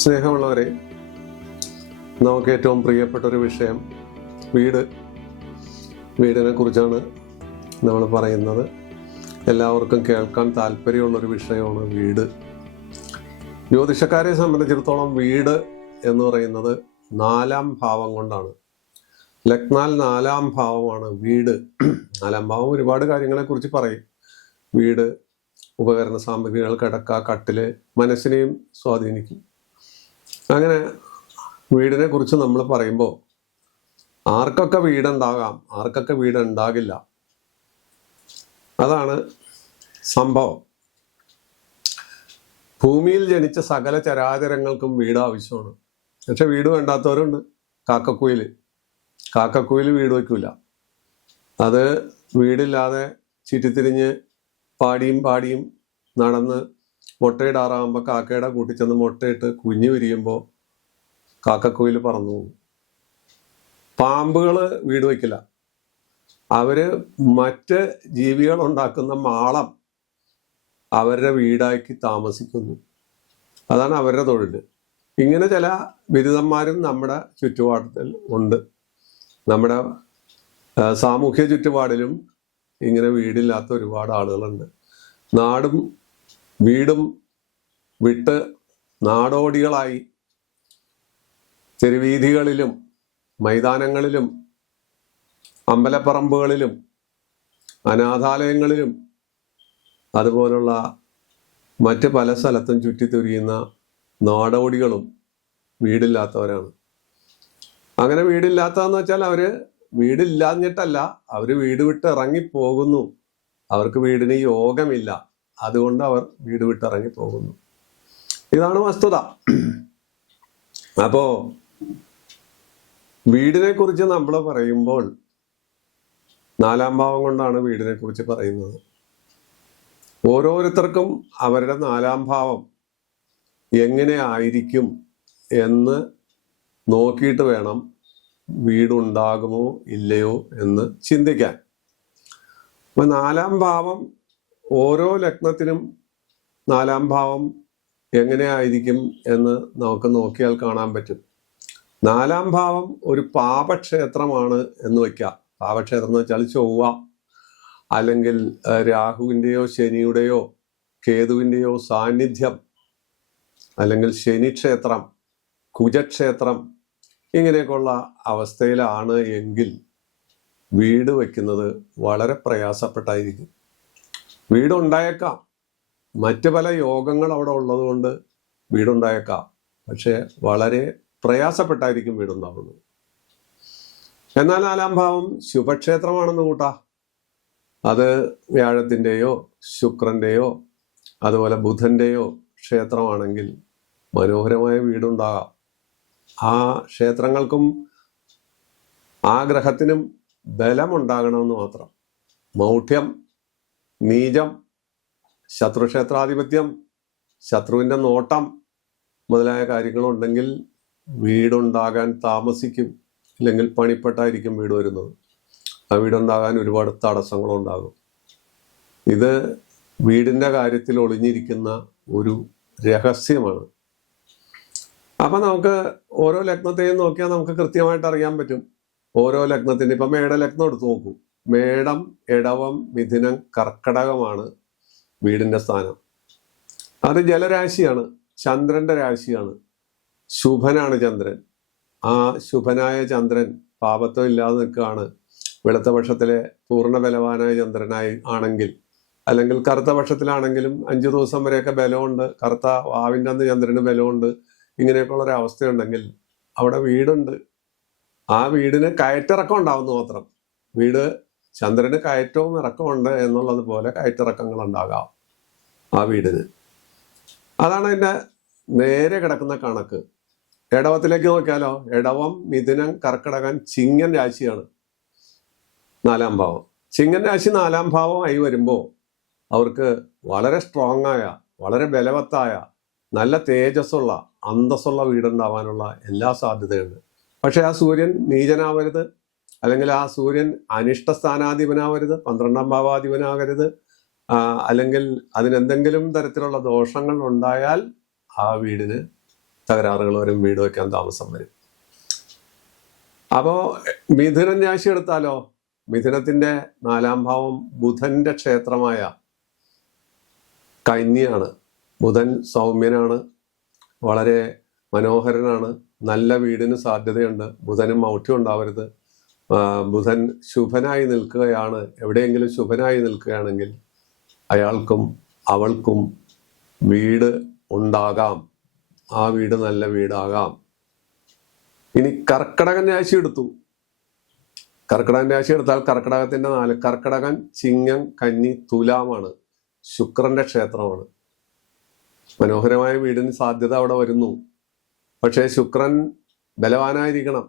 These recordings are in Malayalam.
സ്നേഹമുള്ളവരെ, നമുക്ക് ഏറ്റവും പ്രിയപ്പെട്ട ഒരു വിഷയം വീടിനെ കുറിച്ചാണ് നമ്മൾ പറയുന്നത്. എല്ലാവർക്കും കേൾക്കാൻ താല്പര്യമുള്ളൊരു വിഷയമാണ് വീട്. ജ്യോതിഷക്കാരെ സംബന്ധിച്ചിടത്തോളം വീട് എന്ന് പറയുന്നത് 4-ാം ഭാവം കൊണ്ടാണ്. ലഗ്നാൽ 4-ാം ഭാവമാണ് വീട്. 4-ാം ഭാവം ഒരുപാട് കാര്യങ്ങളെക്കുറിച്ച് പറയും. വീട്, ഉപകരണ സാമഗ്രികൾ, കിടക്ക, കട്ടില്, മനസ്സിനെയും സ്വാധീനിക്കും. അങ്ങനെ വീടിനെ കുറിച്ച് നമ്മൾ പറയുമ്പോൾ ആർക്കൊക്കെ വീടുണ്ടാകാം, ആർക്കൊക്കെ വീടുണ്ടാകില്ല, അതാണ് സംഭവം. ഭൂമിയിൽ ജനിച്ച സകല ചരാചരങ്ങൾക്കും വീട് ആവശ്യമാണ്. പക്ഷെ വീട് വേണ്ടാത്തവരുണ്ട്. കാക്കക്കുയിൽ വീട് വയ്ക്കൂല. അത് വീടില്ലാതെ ചുറ്റിത്തിരിഞ്ഞ് പാടിയും നടന്ന് മുട്ടയിടാറാകുമ്പോൾ കാക്കയുടെ കൂട്ടി ചെന്ന് മുട്ടയിട്ട് കുഞ്ഞു വിരിയുമ്പോൾ കാക്കക്കുയിൽ പറന്നു പോകും. പാമ്പുകൾ വീട് വയ്ക്കില്ല. അവര് മറ്റ് ജീവികൾ ഉണ്ടാക്കുന്ന മാളം അവരുടെ വീടാക്കി താമസിക്കുന്നു. അതാണ് അവരുടെ തൊഴിൽ. ഇങ്ങനെ ചില ബിരുദന്മാരും നമ്മുടെ ചുറ്റുപാടത്തിൽ ഉണ്ട്. നമ്മുടെ സാമൂഹ്യ ചുറ്റുപാടിലും ഇങ്ങനെ വീടില്ലാത്ത ഒരുപാട് ആളുകളുണ്ട്. നാടും വീടും വിട്ട് നാടോടികളായി തെരുവീഥികളിലും മൈതാനങ്ങളിലും അമ്പലപ്പറമ്പുകളിലും അനാഥാലയങ്ങളിലും അതുപോലുള്ള മറ്റ് പല സ്ഥലത്തും ചുറ്റിത്തിരിയുന്ന നാടോടികളും വീടില്ലാത്തവരാണ്. അങ്ങനെ വീടില്ലാത്തതെന്ന് വെച്ചാൽ അവര് വീടില്ലാഞ്ഞിട്ടല്ല, അവര് വീട് വിട്ട് ഇറങ്ങിപ്പോകുന്നു. അവർക്ക് വീടിന് യോഗമില്ല, അതുകൊണ്ട് അവർ വീട് വിട്ടിറങ്ങി പോകുന്നു. ഇതാണ് വസ്തുത. അപ്പോ വീടിനെ കുറിച്ച് നമ്മൾ പറയുമ്പോൾ 4-ാം ഭാവം കൊണ്ടാണ് വീടിനെ കുറിച്ച് പറയുന്നത്. ഓരോരുത്തർക്കും അവരുടെ 4-ാം ഭാവം എങ്ങനെ ആയിരിക്കും എന്ന് നോക്കിയിട്ട് വേണം വീടുണ്ടാകുമോ ഇല്ലയോ എന്ന് ചിന്തിക്കാൻ. അപ്പൊ 4-ാം ഭാവം ഓരോ ലഗ്നത്തിനും 4-ാം ഭാവം എങ്ങനെയായിരിക്കും എന്ന് നമുക്ക് നോക്കിയാൽ കാണാൻ പറ്റും. 4-ാം ഭാവം ഒരു പാപക്ഷേത്രമാണ് എന്ന് വയ്ക്കാം. പാപക്ഷേത്രം എന്ന് വെച്ചാൽ ചൊവ്വ, അല്ലെങ്കിൽ രാഹുവിൻ്റെയോ ശനിയുടെയോ കേതുവിൻ്റെയോ സാന്നിധ്യം, അല്ലെങ്കിൽ ശനിക്ഷേത്രം, കുജക്ഷേത്രം, ഇങ്ങനെയൊക്കെയുള്ള അവസ്ഥയിലാണ് എങ്കിൽ വീട് വയ്ക്കുന്നത് വളരെ പ്രയാസപ്പെട്ടായിരിക്കും. വീടുണ്ടായേക്കാം, മറ്റു പല യോഗങ്ങൾ അവിടെ ഉള്ളത് കൊണ്ട് വീടുണ്ടായേക്കാം, പക്ഷെ വളരെ പ്രയാസപ്പെട്ടായിരിക്കും വീടുണ്ടാവുന്നത്. എന്നാൽ 4-ാം ഭാവം ശുഭക്ഷേത്രമാണെന്ന് കൂട്ടാ. അത് വ്യാഴത്തിൻ്റെയോ ശുക്രൻ്റെയോ അതുപോലെ ബുധൻ്റെയോ ക്ഷേത്രമാണെങ്കിൽ മനോഹരമായ വീടുണ്ടാകാം. ആ ക്ഷേത്രങ്ങൾക്കും ആ ഗ്രഹത്തിനും ബലമുണ്ടാകണമെന്ന് മാത്രം. മൗഢ്യം, നീചം, ശത്രുക്ഷേത്രാധിപത്യം, ശത്രുവിൻ്റെ നോട്ടം മുതലായ കാര്യങ്ങളുണ്ടെങ്കിൽ വീടുണ്ടാകാൻ താമസിക്കും. ഇല്ലെങ്കിൽ പണിപ്പെട്ടായിരിക്കും വീട് വരുന്നത്. ആ വീടുണ്ടാകാൻ ഒരുപാട് തടസ്സങ്ങളുണ്ടാകും. ഇത് വീടിൻ്റെ കാര്യത്തിൽ ഒളിഞ്ഞിരിക്കുന്ന ഒരു രഹസ്യമാണ്. അപ്പൊ നമുക്ക് ഓരോ ലഗ്നത്തെയും നോക്കിയാൽ നമുക്ക് കൃത്യമായിട്ട് അറിയാൻ പറ്റും. ഓരോ ലഗ്നത്തിന് ഇപ്പൊ മേടലഗ്നം എടുത്തു നോക്കൂ. മേടം, ഇടവം, മിഥുനം, കർക്കടകമാണ് വീടിന്റെ സ്ഥാനം. അത് ജലരാശിയാണ്, ചന്ദ്രന്റെ രാശിയാണ്. ശുഭനാണ് ചന്ദ്രൻ. ആ ശുഭനായ ചന്ദ്രൻ പാപത്വം ഇല്ലാതെ നിൽക്കുകയാണ്. വെളുത്ത പക്ഷത്തിലെ പൂർണ്ണ ബലവാനായ ചന്ദ്രനായി ആണെങ്കിൽ, അല്ലെങ്കിൽ കറുത്ത പക്ഷത്തിലാണെങ്കിലും 5 ദിവസം വരെയൊക്കെ ബലമുണ്ട്, കറുത്ത വാവിൻ്റെ അന്ന് ചന്ദ്രന് ബലമുണ്ട്, ഇങ്ങനെയൊക്കെയുള്ള ഒരു അവസ്ഥയുണ്ടെങ്കിൽ അവിടെ വീടുണ്ട്. ആ വീടിന് കയറ്റിറക്കം ഉണ്ടാവുന്നു മാത്രം. വീട് ചന്ദ്രന് കയറ്റവും ഇറക്കമുണ്ട് എന്നുള്ളത് പോലെ കയറ്റിറക്കങ്ങൾ ഉണ്ടാകാം ആ വീടിന്. അതാണ് അതിൻ്റെ നേരെ കിടക്കുന്ന കണക്ക്. ഇടവത്തിലേക്ക് നോക്കിയാലോ, ഇടവം, മിഥുനം, കർക്കിടകൻ, ചിങ്ങൻ രാശിയാണ് 4-ാം ഭാവം. ചിങ്ങൻ രാശി 4-ാം ഭാവമായി വരുമ്പോൾ അവർക്ക് വളരെ സ്ട്രോങ് ആയ, വളരെ ബലവത്തായ, നല്ല തേജസ്സുള്ള, അന്തസ്സുള്ള വീടുണ്ടാവാനുള്ള എല്ലാ സാധ്യതയുണ്ട്. പക്ഷെ ആ സൂര്യൻ നീചനാവരുത്, അല്ലെങ്കിൽ ആ സൂര്യൻ അനിഷ്ട സ്ഥാനാധിപനാവരുത്, 12-ാം ഭാവാധിപനാകരുത്, അല്ലെങ്കിൽ അതിനെന്തെങ്കിലും തരത്തിലുള്ള ദോഷങ്ങൾ ഉണ്ടായാൽ ആ വീടിന് തകരാറുകൾ വരും, വീട് വയ്ക്കാൻ താമസം വരും. അപ്പോൾ മിഥുനം രാശി എടുത്താലോ, മിഥുനത്തിന്റെ 4ാം ഭാവം ബുധന്റെ ക്ഷേത്രമായ കന്യയാണ്. ബുധൻ സൗമ്യനാണ്, വളരെ മനോഹരനാണ്, നല്ല വീടിന് സാധ്യതയുണ്ട്. ബുധനും മൗഢ്യം ഉണ്ടാവരുത്. ബുധൻ ശുഭനായി നിൽക്കുകയാണ്. എവിടെയെങ്കിലും ശുഭനായി നിൽക്കുകയാണെങ്കിൽ അയാൾക്കും അവൾക്കും വീട് ഉണ്ടാകാം. ആ വീട് നല്ല വീടാകാം. ഇനി കർക്കിടകൻ രാശി എടുത്തു. കർക്കിടകൻ രാശി എടുത്താൽ കർക്കിടകത്തിന്റെ 4, കർക്കിടകൻ ചിങ്ങം കന്നി തുലാമാണ്. ശുക്രന്റെ ക്ഷേത്രമാണ്. മനോഹരമായ വീടിന് സാധ്യത അവിടെ വരുന്നു. പക്ഷേ ശുക്രൻ ബലവാനായിരിക്കണം.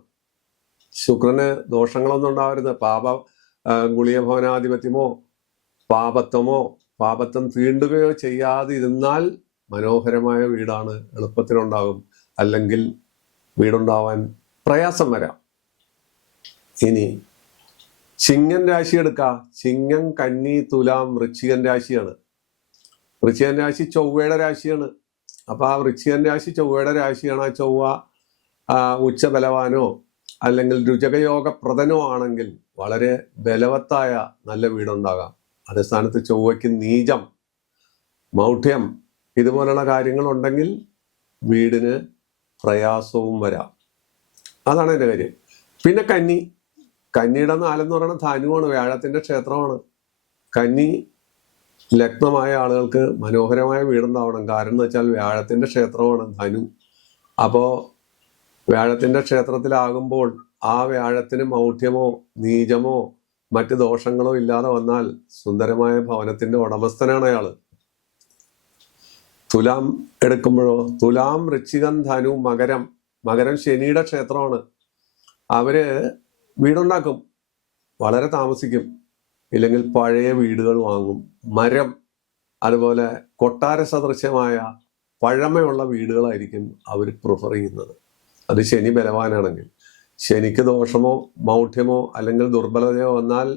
ശുക്രന് ദോഷങ്ങളൊന്നും ഉണ്ടാവരുത്. ഗുളിക ഭവനാധിപത്യമോ പാപത്വം തീണ്ടുകയോ ചെയ്യാതിരുന്നാൽ മനോഹരമായ വീടാണ്, എളുപ്പത്തിലുണ്ടാകും. അല്ലെങ്കിൽ വീടുണ്ടാവാൻ പ്രയാസം വരാം. ഇനി ചിങ്ങൻ രാശി എടുക്കാം. ചിങ്ങം കന്നി തുലാം വൃശ്ചികൻ രാശിയാണ്. വൃശ്ചികൻ രാശി ചൊവ്വയുടെ രാശിയാണ്. അപ്പൊ ആ വൃശ്ചികൻ രാശി ചൊവ്വയുടെ രാശിയാണ്. ആ ചൊവ്വ ഉച്ചബലവാനോ അല്ലെങ്കിൽ രുചകയോഗപ്രദനോ ആണെങ്കിൽ വളരെ ബലവത്തായ നല്ല വീടുണ്ടാകാം. അതേ സ്ഥാനത്ത് ചൊവ്വയ്ക്ക് നീചം, മൗഢ്യം ഇതുപോലുള്ള കാര്യങ്ങളുണ്ടെങ്കിൽ വീടിന് പ്രയാസവും വരാം. അതാണ് എൻ്റെ കാര്യം. പിന്നെ കന്നിയുടെ 4 എന്ന് പറയുന്നത് ധനുവാണ്, വ്യാഴത്തിന്റെ ക്ഷേത്രമാണ്. കന്നി ലഗ്നമായ ആളുകൾക്ക് മനോഹരമായ വീടുണ്ടാവണം. കാരണം എന്ന് വെച്ചാൽ വ്യാഴത്തിന്റെ ക്ഷേത്രമാണ് ധനു. അപ്പോ വ്യാഴത്തിന്റെ ക്ഷേത്രത്തിലാകുമ്പോൾ ആ വ്യാഴത്തിന് മൗഢ്യമോ നീചമോ മറ്റ് ദോഷങ്ങളോ ഇല്ലാതെ വന്നാൽ സുന്ദരമായ ഭവനത്തിന്റെ ഉടമസ്ഥനാണ് അയാള്. തുലാം എടുക്കുമ്പോഴോ, തുലാം വൃശ്ചികം ധനു മകരം ശനിയുടെ ക്ഷേത്രമാണ്. അവര് വീടുണ്ടാക്കും, വളരെ താമസിക്കും. ഇല്ലെങ്കിൽ പഴയ വീടുകൾ വാങ്ങും. മരം, അതുപോലെ കൊട്ടാര സദൃശ്യമായ പഴമയുള്ള വീടുകളായിരിക്കും അവർ പ്രിഫർ ചെയ്യുന്നത്. അത് ശനി ബലവാനാണെങ്കിൽ. ശനിക്ക് ദോഷമോ മൗഢ്യമോ അല്ലെങ്കിൽ ദുർബലതയോ വന്നാൽ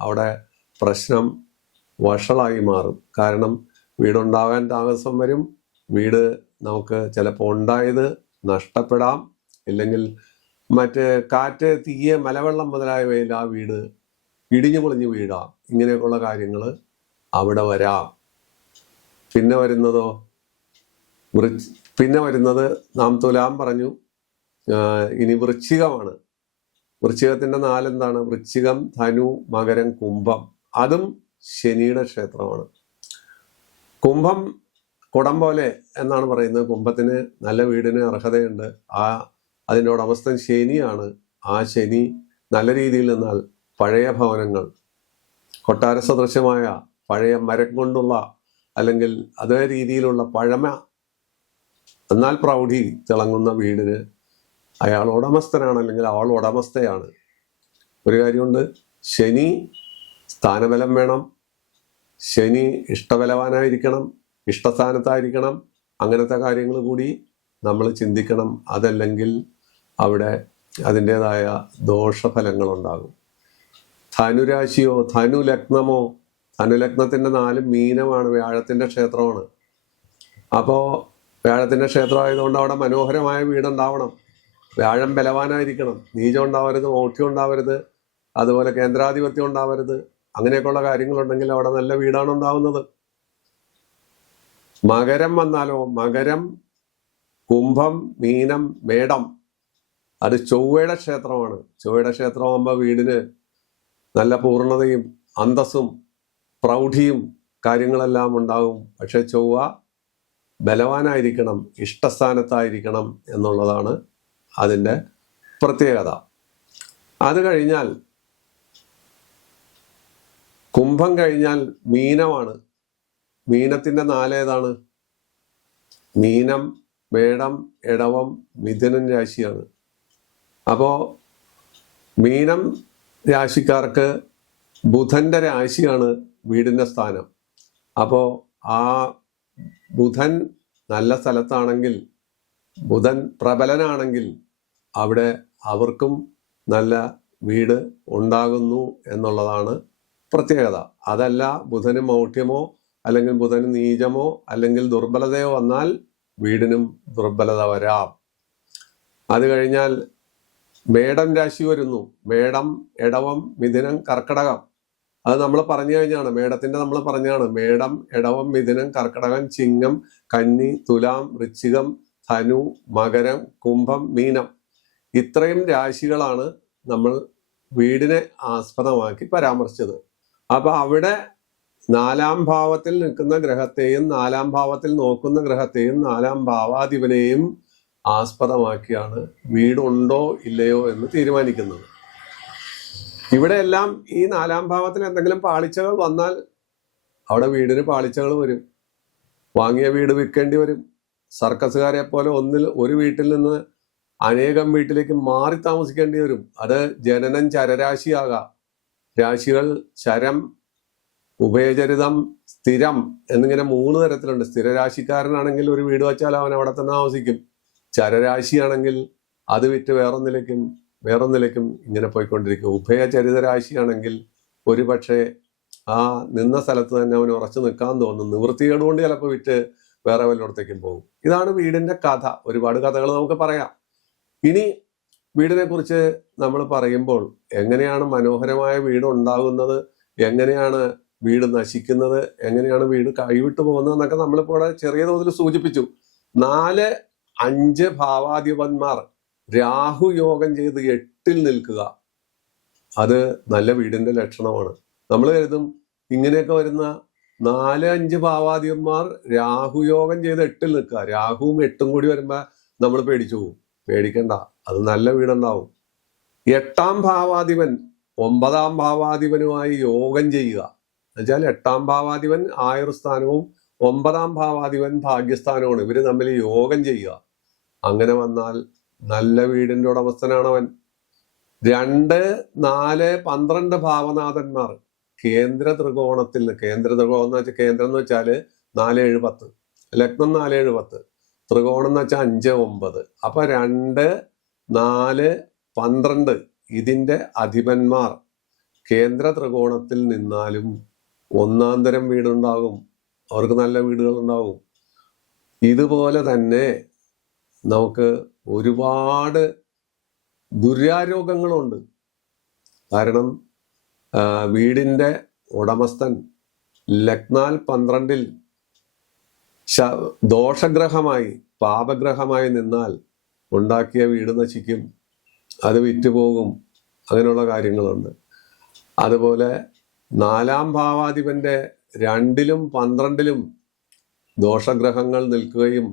അവിടെ പ്രശ്നം വഷളായി മാറും. കാരണം വീടുണ്ടാകാൻ താമസം വരും. വീട് നമുക്ക് ചിലപ്പോൾ ഉണ്ടായത് നഷ്ടപ്പെടാം. ഇല്ലെങ്കിൽ മറ്റ് കാറ്റ്, തീയ, മലവെള്ളം മുതലായവയിൽ ആ വീട് ഇടിഞ്ഞു പൊളിഞ്ഞു വീഴാം. ഇങ്ങനെയൊക്കെയുള്ള കാര്യങ്ങൾ അവിടെ വരാം. പിന്നെ വരുന്നത് നാം തുലാം പറഞ്ഞു. ഇനി വൃശ്ചികമാണ്. വൃശ്ചികത്തിന്റെ 4 എന്താണ്? വൃശ്ചികം, ധനു, മകരം, കുംഭം. അതും ശനിയുടെ ക്ഷേത്രമാണ്. കുംഭം കുടം പോലെ എന്നാണ് പറയുന്നത്. കുംഭത്തിന് നല്ല വീടിന് അർഹതയുണ്ട്. അതിൻ്റെ ഉടമസ്ഥൻ ശനിയാണ്. ആ ശനി നല്ല രീതിയിൽ നിന്നാൽ പഴയ ഭവനങ്ങൾ, കൊട്ടാര സദൃശ്യമായ പഴയ മരം കൊണ്ടുള്ള അല്ലെങ്കിൽ അതേ രീതിയിലുള്ള പഴമ എന്നാൽ പ്രൗഢി തിളങ്ങുന്ന വീടിന് അയാൾ ഉടമസ്ഥനാണ്, അല്ലെങ്കിൽ അവൾ ഉടമസ്ഥയാണ്. ഒരു കാര്യമുണ്ട്, ശനി സ്ഥാനബലം വേണം. ശനി ഇഷ്ടബലവാനായിരിക്കണം, ഇഷ്ടസ്ഥാനത്തായിരിക്കണം. അങ്ങനത്തെ കാര്യങ്ങൾ കൂടി നമ്മൾ ചിന്തിക്കണം. അതല്ലെങ്കിൽ അവിടെ അതിൻ്റെതായ ദോഷഫലങ്ങളുണ്ടാകും. ധനുരാശിയോ ധനുലഗ്നമോ, ധനുലഗ്നത്തിന്റെ 4 മീനമാണ്, വ്യാഴത്തിന്റെ ക്ഷേത്രമാണ്. അപ്പോ വ്യാഴത്തിന്റെ ക്ഷേത്രമായതുകൊണ്ട് അവിടെ മനോഹരമായ വീടുണ്ടാവണം. വ്യാഴം ബലവാനായിരിക്കണം, നീചം ഉണ്ടാവരുത്, മൗഢ്യം ഉണ്ടാവരുത്, അതുപോലെ കേന്ദ്രാധിപത്യം ഉണ്ടാവരുത്. അങ്ങനെയൊക്കെയുള്ള കാര്യങ്ങളുണ്ടെങ്കിൽ അവിടെ നല്ല വീടാണ് ഉണ്ടാവുന്നത്. മകരം വന്നാലോ, മകരം, കുംഭം, മീനം, മേടം, അത് ചൊവ്വയുടെ ക്ഷേത്രമാണ്. ചൊവ്വയുടെ ക്ഷേത്രമാകുമ്പോൾ വീടിന് നല്ല പൂർണ്ണതയും അന്തസ്സും പ്രൗഢിയും കാര്യങ്ങളെല്ലാം ഉണ്ടാകും. പക്ഷെ ചൊവ്വ ബലവാനായിരിക്കണം, ഇഷ്ടസ്ഥാനത്തായിരിക്കണം എന്നുള്ളതാണ് അതിൻ്റെ പ്രത്യേകത. അത് കഴിഞ്ഞാൽ കുംഭം കഴിഞ്ഞാൽ മീനമാണ്. മീനത്തിന്റെ 4 ഏതാണ്? മീനം, മേടം, ഇടവം, മിഥുനൻ രാശിയാണ്. അപ്പോ മീനം രാശിക്കാർക്ക് ബുധന്റെ രാശിയാണ് വീടിന്റെ സ്ഥാനം. അപ്പോ ആ ബുധൻ നല്ല സ്ഥലത്താണെങ്കിൽ, ബുധൻ പ്രബലനാണെങ്കിൽ അവിടെ അവർക്കും നല്ല വീട് ഉണ്ടാകുന്നു എന്നുള്ളതാണ് പ്രത്യേകത. അതല്ല ബുധന് മൗഢ്യമോ അല്ലെങ്കിൽ ബുധന് നീചമോ അല്ലെങ്കിൽ ദുർബലതയോ വന്നാൽ വീടിനും ദുർബലത വരാം. അത് കഴിഞ്ഞാൽ മേടം രാശി വരുന്നു. മേടം, ഇടവം, മിഥുനം, കർക്കടകം. അത് നമ്മൾ പറഞ്ഞു കഴിഞ്ഞാണ്, മേടത്തിന്റെ നമ്മൾ പറഞ്ഞാണ്. മേടം, ഇടവം, മിഥുനം, കർക്കടകം, ചിങ്ങം, കന്നി, തുലാം, വൃശ്ചികം, ധനു, മകരം, കുംഭം, മീനം. ഇത്രയും രാശികളാണ് നമ്മൾ വീടിനെ ആസ്പദമാക്കി പരാമർശിച്ചത്. അപ്പൊ അവിടെ 4-ാം ഭാവത്തിൽ നിൽക്കുന്ന ഗ്രഹത്തെയും 4-ാം ഭാവത്തിൽ നോക്കുന്ന ഗ്രഹത്തെയും 4-ാം ഭാവാധിപനെയും ആസ്പദമാക്കിയാണ് വീടുണ്ടോ ഇല്ലയോ എന്ന് തീരുമാനിക്കുന്നത്. ഇവിടെയെല്ലാം ഈ 4-ാം ഭാവത്തിൽ എന്തെങ്കിലും പാളിച്ചകൾ വന്നാൽ അവിടെ വീടിന് പാളിച്ചകൾ വരും. വാങ്ങിയ വീട് വിൽക്കേണ്ടി വരും. സർക്കസുകാരെ പോലെ ഒരു വീട്ടിൽ നിന്ന് അനേകം വീട്ടിലേക്ക് മാറി താമസിക്കേണ്ടി വരും. അത് ജനനം ചരരാശിയാകാം. രാശികൾ ശരം, ഉഭയചരിതം, സ്ഥിരം എന്നിങ്ങനെ 3 തരത്തിലുണ്ട്. സ്ഥിരരാശിക്കാരനാണെങ്കിൽ ഒരു വീട് വെച്ചാൽ അവൻ അവിടെ തന്നെ താമസിക്കും. ചരരാശിയാണെങ്കിൽ അത് വിറ്റ് വേറൊന്നിലേക്കും ഇങ്ങനെ പോയിക്കൊണ്ടിരിക്കും. ഉഭയചരിത രാശിയാണെങ്കിൽ ഒരു പക്ഷേ ആ നിന്ന സ്ഥലത്ത് തന്നെ അവന് ഉറച്ചു നിൽക്കാൻ തോന്നും. നിവൃത്തികേട് കൊണ്ട് ചിലപ്പോൾ വിറ്റ് വേറെ വല്ലയിടത്തേക്കും പോകും. ഇതാണ് വീടിന്റെ കഥ. ഒരുപാട് കഥകൾ നമുക്ക് പറയാം. ഇനി വീടിനെ കുറിച്ച് നമ്മൾ പറയുമ്പോൾ എങ്ങനെയാണ് മനോഹരമായ വീട് ഉണ്ടാകുന്നത്, എങ്ങനെയാണ് വീട് നശിക്കുന്നത്, എങ്ങനെയാണ് വീട് കൈവിട്ടു പോകുന്നത് എന്നൊക്കെ നമ്മളിപ്പോൾ ഇവിടെ ചെറിയ തോതിൽ സൂചിപ്പിച്ചു. 4-5 ഭാവാധിപന്മാർ രാഹു യോഗം ചെയ്ത് 8-ൽ നിൽക്കുക, അത് നല്ല വീടിന്റെ ലക്ഷണമാണ്. നമ്മൾ കരുതും ഇങ്ങനെയൊക്കെ വരുന്ന 4-5 ഭാവാധിപന്മാർ രാഹുയോഗം ചെയ്ത് 8-ൽ നിൽക്കുക, രാഹുവും 8-ഉം കൂടി വരുമ്പോ നമ്മൾ പേടിച്ചു പോകും. പേടിക്കണ്ട, അത് നല്ല വീടുണ്ടാവും. 8-ാം ഭാവാധിപൻ 9-ാം ഭാവാധിപനുമായി യോഗം ചെയ്യുക എന്നുവെച്ചാൽ 8-ാം ഭാവാധിപൻ ആയുർസ്ഥാനവും 9-ാം ഭാവാധിപൻ ഭാഗ്യസ്ഥാനവുമാണ്. ഇവര് തമ്മിൽ യോഗം ചെയ്യുക. അങ്ങനെ വന്നാൽ നല്ല വീടിന്റെ ഉടമസ്ഥനാണവൻ. 2, 4, 12 ഭാവനാഥന്മാർ കേന്ദ്ര ത്രികോണത്തിൽ, കേന്ദ്ര ത്രികോണം എന്ന് വെച്ചാൽ കേന്ദ്രം എന്ന് വെച്ചാല് 4, 7, 10, ലഗ്നം 4, 7, 10, ത്രികോണം എന്ന് വെച്ചാൽ 5, 9. അപ്പൊ 2, 4, 12 ഇതിന്റെ അധിപന്മാർ കേന്ദ്ര ത്രികോണത്തിൽ നിന്നാലും 1-ാം തരം വീടുണ്ടാകും. അവർക്ക് നല്ല വീടുകൾ ഉണ്ടാകും. ഇതുപോലെ തന്നെ നമുക്ക് ഒരുപാട് ദുര്യാരോഗങ്ങളുണ്ട്. കാരണം വീടിന്റെ ഉടമസ്ഥൻ ലഗ്നാൽ 12-ൽ ദോഷഗ്രഹമായി, പാപഗ്രഹമായി നിന്നാൽ ഉണ്ടാക്കിയ വീട് നശിക്കും, അത് വിറ്റുപോകും. അങ്ങനെയുള്ള കാര്യങ്ങളുണ്ട്. അതുപോലെ 4-ാം ഭാവാധിപന്റെ 2-ലും 12-ലും ദോഷഗ്രഹങ്ങൾ നിൽക്കുകയും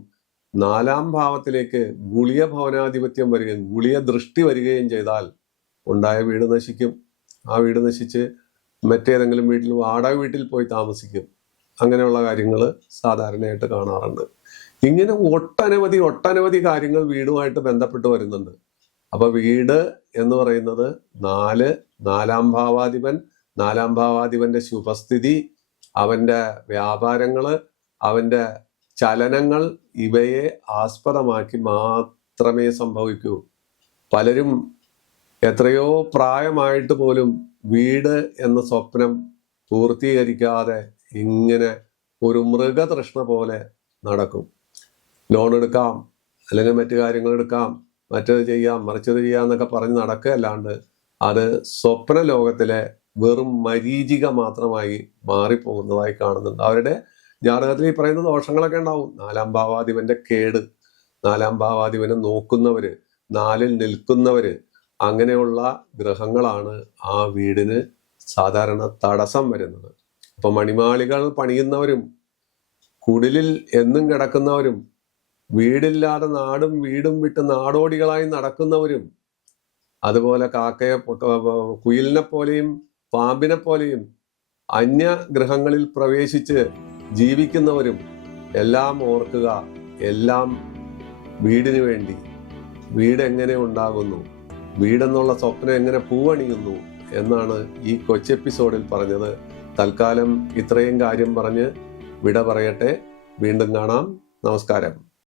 4-ാം ഭാവത്തിലേക്ക് ഗുളിയ ഭവനാധിപത്യം വരികയും ഗുളിയ ദൃഷ്ടി വരികയും ചെയ്താൽ ഉണ്ടായ വീട് നശിക്കും. ആ വീട് നശിച്ച് മറ്റേതെങ്കിലും വീട്ടിൽ, വാടക വീട്ടിൽ പോയി താമസിക്കും. അങ്ങനെയുള്ള കാര്യങ്ങൾ സാധാരണയായിട്ട് കാണാറുണ്ട്. ഇങ്ങനെ ഒട്ടനവധി കാര്യങ്ങൾ വീടുമായിട്ട് ബന്ധപ്പെട്ട് വരുന്നുണ്ട്. അപ്പൊ വീട് എന്ന് പറയുന്നത് 4-ാം ഭാവാധിപൻ, 4-ാം ഭാവാധിപന്റെ ശുഭസ്ഥിതി, അവന്റെ വ്യാപാരങ്ങള്, അവന്റെ ചലനങ്ങൾ, ഇവയെ ആസ്പദമാക്കി മാത്രമേ സംഭവിക്കൂ. പലരും എത്രയോ പ്രായമായിട്ട് പോലും വീട് എന്ന സ്വപ്നം പൂർത്തീകരിക്കാതെ ഇങ്ങനെ ഒരു മൃഗതൃഷ്ണ പോലെ നടക്കും. ലോൺ എടുക്കാം, അല്ലെങ്കിൽ മറ്റു കാര്യങ്ങൾ എടുക്കാം, മറ്റത് ചെയ്യാം, മറിച്ചത് ചെയ്യാം എന്നൊക്കെ പറഞ്ഞ് നടക്കുകയല്ലാണ്ട് അത് സ്വപ്ന ലോകത്തിലെ വെറും മരീചിക മാത്രമായി മാറിപ്പോകുന്നതായി കാണുന്നുണ്ട്. അവരുടെ ജാതകത്തിൽ ഈ പറയുന്ന ദോഷങ്ങളൊക്കെ ഉണ്ടാവും. 4-ാം ഭാവാധിപന്റെ കേട്, 4-ാം ഭാവാധിപനെ നോക്കുന്നവര്, 4-ൽ നിൽക്കുന്നവര്, അങ്ങനെയുള്ള ഗ്രഹങ്ങളാണ് ആ വീടിന് സാധാരണ തടസ്സം വരുന്നത്. അപ്പൊ മണിമാളികൾ പണിയുന്നവരും കുടിലിൽ എന്നും കിടക്കുന്നവരും വീടില്ലാതെ നാടും വീടും വിട്ട് നാടോടികളായി നടക്കുന്നവരും, അതുപോലെ കുയിലിനെ പോലെയും പാമ്പിനെ പോലെയും അന്യഗ്രഹങ്ങളിൽ പ്രവേശിച്ച് ജീവിക്കുന്നവരും എല്ലാം ഓർക്കുക, എല്ലാം വീടിന് വേണ്ടി. വീട് എങ്ങനെ ഉണ്ടാകുന്നു, വീടെന്നുള്ള സ്വപ്നം എങ്ങനെ പൂവണിയുന്നു എന്നാണ് ഈ കൊച്ചെപ്പിസോഡിൽ പറഞ്ഞത്. തൽക്കാലം ഇത്രയും കാര്യം പറഞ്ഞ് വിട പറയട്ടെ. വീണ്ടും കാണാം. നമസ്കാരം.